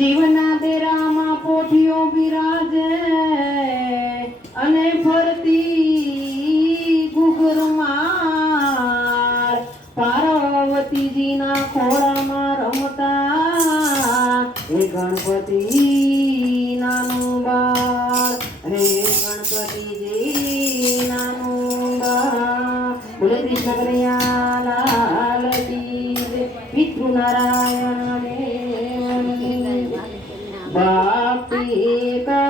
જીવના દેરામાં પોઠીઓ બિરાજે અને ફરતી ગુગરમાર પાર્વતીજીના ખોળામાં રમતા એ ગણપતિ નામ ba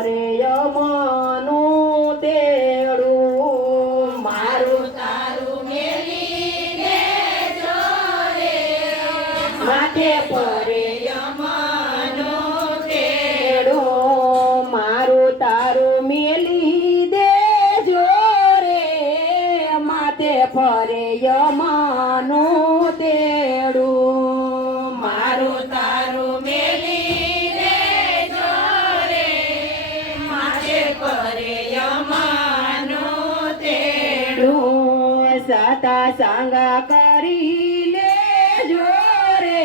રે યમનું તેડું. મારું તારું મેલી માથે પર સાતા સાંગા કરી લેજો રે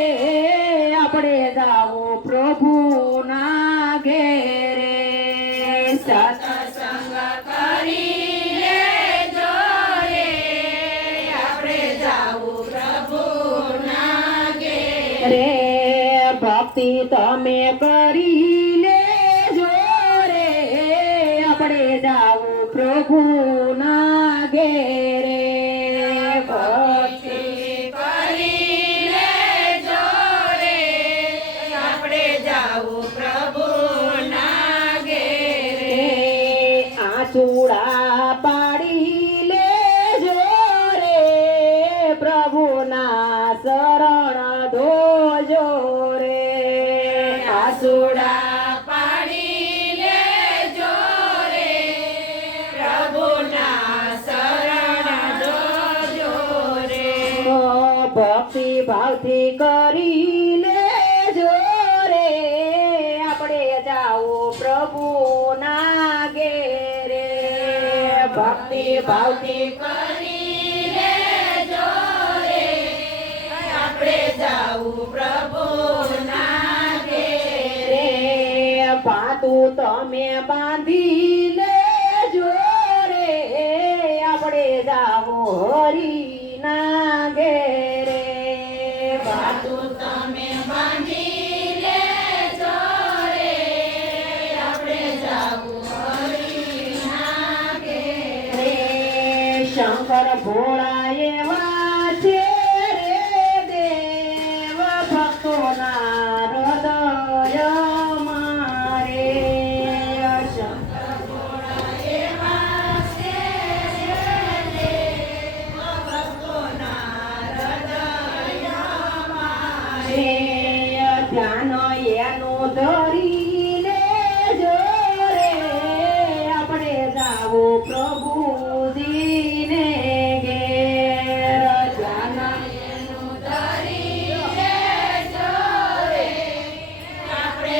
આપણે જાઓ પ્રભુના ઘેરે. સાતા સાંગા કરી લેજો રે આપણે જાઓ પ્રભુના ઘેરે. ભક્તિ તમે કરી લેજો રે આપણે જાઓ પ્રભુના ઘેરે. ભાવથી કરી લેજો રે આપણે જાઓ પ્રભુના ઘેરે. ભક્તિ ભાવથી કરી લેજો રે આપણે જાઓ પ્રભુના ઘેરે. પાતું તમે બાંધી ધ્યાન એનું ધરી જો આપણે જાવું પ્રભુજીને ઘેર. ધ્યાન એનું આપણે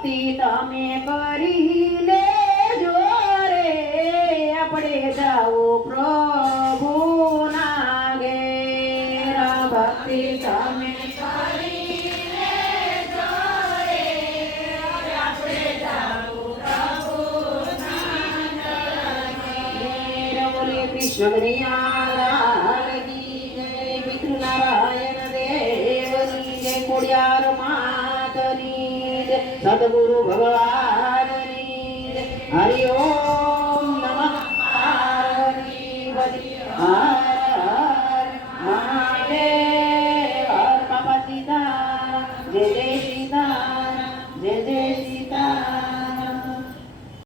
ભક્તિ તમે કરી લેજો રે. આપણે જાઓ પ્રભુના ઘેર. ભક્તિ તમે કૃષ્ણ કૃષ્ણ કનૈયા કી સદગુરુ ભગવાનની હરિ ઓમ